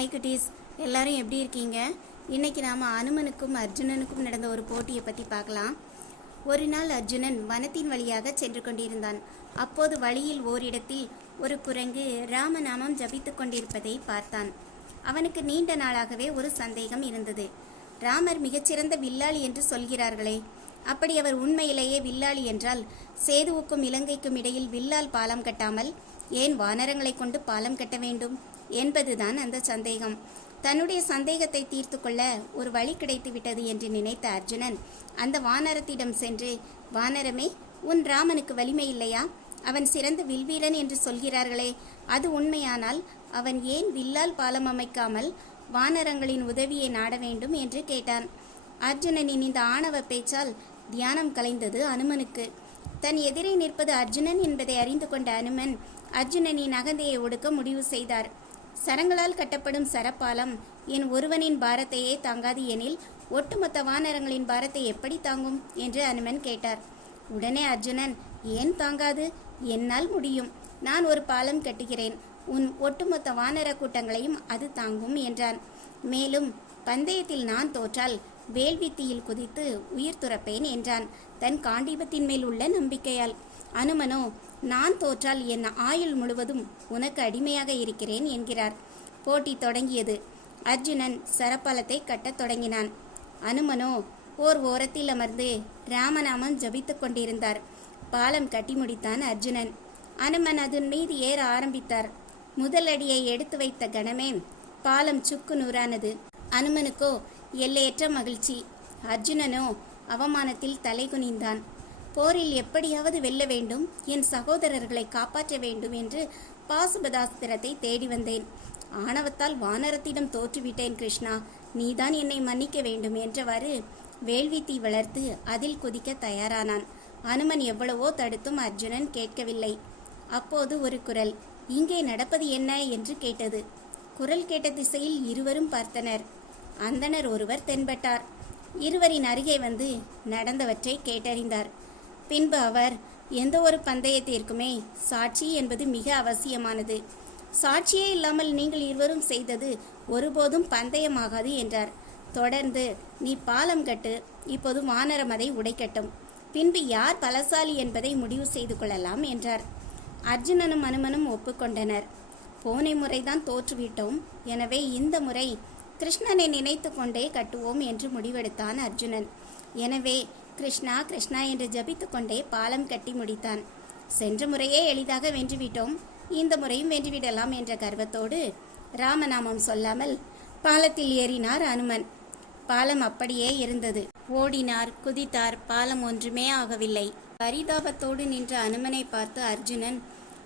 Hi குட்டீஸ், எல்லாரும் எப்படி இருக்கீங்க? இன்றைக்கி நாம் அனுமனுக்கும் அர்ஜுனனுக்கும் நடந்த ஒரு போட்டியை பற்றி பார்க்கலாம். ஒரு நாள் அர்ஜுனன் வனத்தின் வழியாக சென்று கொண்டிருந்தான். அப்போது வழியில் ஓரிடத்தில் ஒரு குரங்கு ராமநாமம் ஜபித்து கொண்டிருப்பதை பார்த்தான். அவனுக்கு நீண்ட நாளாகவே ஒரு சந்தேகம் இருந்தது. ராமர் மிகச்சிறந்த வில்லாளி என்று சொல்கிறார்களே, அப்படி அவர் உண்மையிலேயே வில்லாளி என்றால் சேதுவுக்கும் இலங்கைக்கும் இடையில் வில்லால் பாலம் கட்டாமல் ஏன் வானரங்களை கொண்டு பாலம் கட்ட வேண்டும் என்பதுதான் அந்த சந்தேகம். தன்னுடைய சந்தேகத்தை தீர்த்து கொள்ள ஒரு வழி கிடைத்து விட்டது என்று நினைத்த அர்ஜுனன் அந்த வானரத்திடம் சென்று, வானரமே, உன் ராமனுக்கு வலிமை இல்லையா? அவன் சிறந்த வில்வீரன் என்று சொல்கிறார்களே, அது உண்மையானால் அவன் ஏன் வில்லால் பாலம் அமைக்காமல் வானரங்களின் உதவியை நாட வேண்டும் என்று கேட்டான். அர்ஜுனனின் இந்த ஆணவ பேச்சால் தியானம் கலைந்தது அனுமனுக்கு. தன் எதிரே நிற்பது அர்ஜுனன் என்பதை அறிந்து கொண்ட அனுமன் அர்ஜுனனின் அகந்தையை ஒடுக்க முடிவு செய்தார். சரங்களால் கட்டப்படும் சரப்பாலம் என் ஒருவனின் பாரத்தையே தாங்காது எனில் ஒட்டுமொத்த வானரங்களின் பாரத்தை எப்படி தாங்கும் என்று அனுமன் கேட்டார். உடனே அர்ஜுனன், ஏன் தாங்காது? என்னால் முடியும். நான் ஒரு பாலம் கட்டுகிறேன். உன் ஒட்டுமொத்த வானர கூட்டங்களையும் அது தாங்கும் என்றான். மேலும் பந்தயத்தில் நான் தோற்றால் வேள்வித்தியில் குதித்து உயிர் துறப்பேன் என்றான், தன் காண்டீபத்தின் மேல் உள்ள நம்பிக்கையால். அனுமனோ, நான் தோற்றால் என் ஆயுள் முழுவதும் உனக்கு அடிமையாக இருக்கிறேன் என்கிறார். போட்டி தொடங்கியது. அர்ஜுனன் சரப்பாலத்தை கட்டத் தொடங்கினான். அனுமனோ ஓர் ஓரத்தில் அமர்ந்து ராமநாமம் ஜபித்து கொண்டிருந்தார். பாலம் கட்டி முடித்தான் அர்ஜுனன். அனுமன் அதன் மீது ஏற ஆரம்பித்தார். முதல் அடியை எடுத்து வைத்த கணமே பாலம் சுக்கு நூறானது. அனுமனுக்கோ எல்லையற்ற மகிழ்ச்சி. அர்ஜுனனோ அவமானத்தில் தலை குனிந்தான். போரில் எப்படியாவது வெல்ல வேண்டும், என் சகோதரர்களை காப்பாற்ற வேண்டும் என்று பாசுபதாஸ்திரத்தை தேடி வந்தேன். ஆணவத்தால் வானரத்திடம் தோற்றுவிட்டேன் கிருஷ்ணா, நீதான் என்னை மன்னிக்க வேண்டும் என்றவாறு வேள்வித்தீ வளர்த்து அதில் குதிக்க தயாரானான். அனுமன் எவ்வளவோ தடுத்தும் அர்ஜுனன் கேட்கவில்லை. அப்போது ஒரு குரல், இங்கே நடப்பது என்ன என்று கேட்டது. குரல் கேட்ட திசையில் இருவரும் பார்த்தனர். அந்தணர் ஒருவர் தென்பட்டார். இருவரின் அருகே வந்து நடந்தவற்றை கேட்டறிந்தார். பின்பு அவர், எந்த ஒரு பந்தயத்திற்குமே சாட்சி என்பது மிக அவசியமானது. சாட்சியே இல்லாமல் நீங்கள் இருவரும் செய்தது ஒருபோதும் பந்தயமாகாது என்றார். தொடர்ந்து, நீ பாலம் கட்டு, இப்போது வானரம் அதை உடைக்கட்டும், பின்பு யார் பலசாலி என்பதை முடிவு செய்து கொள்ளலாம் என்றார். அர்ஜுனனும் அனுமனும் ஒப்புக்கொண்டனர். போன முறைதான் தோற்றுவிட்டோம், எனவே இந்த முறை கிருஷ்ணனை நினைத்து கொண்டே கட்டுவோம் என்று முடிவெடுத்தான் அர்ஜுனன். எனவே கிருஷ்ணா கிருஷ்ணா என்று ஜபித்து கொண்டே பாலம் கட்டி முடித்தான். சென்ற முறையே எளிதாக வென்றுவிட்டோம், இந்த முறையும் வென்றுவிடலாம் என்ற கர்வத்தோடு ராமநாமம் சொல்லாமல் பாலத்தில் ஏறினார் அனுமன். பாலம் அப்படியே இருந்தது. ஓடினார், குதித்தார், பாலம் ஒன்றுமே ஆகவில்லை. பரிதாபத்தோடு நின்ற அனுமனை பார்த்து அர்ஜுனன்,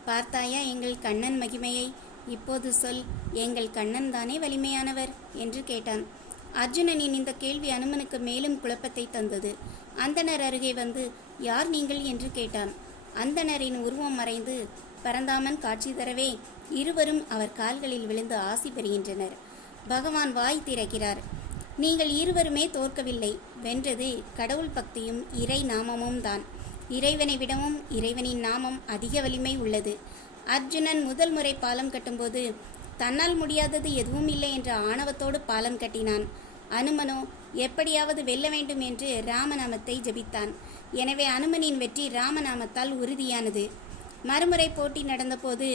பார்த்தாயா எங்கள் கண்ணன் மகிமையை? இப்போது சொல், எங்கள் கண்ணன் தானே வலிமையானவர் என்று கேட்டான். அர்ஜுனனின் இந்த கேள்வி அனுமனுக்கு மேலும் குழப்பத்தை தந்தது. அந்தணர் அருகே வந்து, யார் நீங்கள் என்று கேட்டான். அந்தணரின் உருவம் மறைந்து பரந்தாமன் காட்சி தரவே இருவரும் அவர் கால்களில் விழுந்து ஆசி பெறுகின்றனர். பகவான் வாய் திறக்கிறார். நீங்கள் இருவருமே தோற்கவில்லை, வென்றது கடவுள் பக்தியும் இறை நாமமும் தான். இறைவனை விடவும் இறைவனின் நாமம் அதிக வலிமை உள்ளது. அர்ஜுனன் முதல் முறை பாலம் கட்டும்போது தன்னால் முடியாதது எதுவும் இல்லை என்ற ஆணவத்தோடு பாலம் கட்டினான். அனுமனோ எப்படியாவது வெல்ல வேண்டும் என்று ராமநாமத்தை ஜபித்தான். எனவே அனுமனின் வெற்றி ராமநாமத்தால் உறுதியானது. மறுமுறை போட்டி நடந்தபோது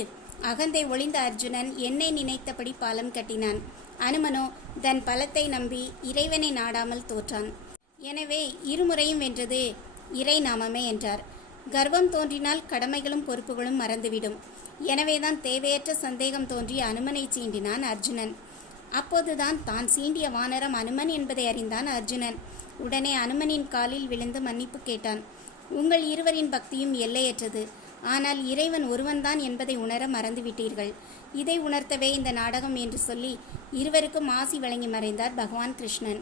அகந்தை ஒளிந்த அர்ஜுனன் என்னை நினைத்தபடி பாலம் கட்டினான். அனுமனோ தன் பலத்தை நம்பி இறைவனை நாடாமல் தோற்றான். எனவே இருமுறையும் வென்றது இறை நாமமே என்றார். கர்வம் தோன்றினால் கடமைகளும் பொறுப்புகளும் மறந்துவிடும். எனவேதான் தேவையற்ற சந்தேகம் தோன்றிய அனுமனை சீண்டினான் அர்ஜுனன். அப்போதுதான் தான் சீண்டிய வானரம் அனுமன் என்பதை அறிந்தான் அர்ஜுனன். உடனே அனுமனின் காலில் விழுந்து மன்னிப்பு கேட்டான். உங்கள் இருவரின் பக்தியும் எல்லையற்றது, ஆனால் இறைவன் ஒருவன்தான் என்பதை உணர மறந்துவிட்டீர்கள். இதை உணர்த்தவே இந்த நாடகம் என்று சொல்லி இருவருக்கும் ஆசி வழங்கி மறைந்தார் பகவான் கிருஷ்ணன்.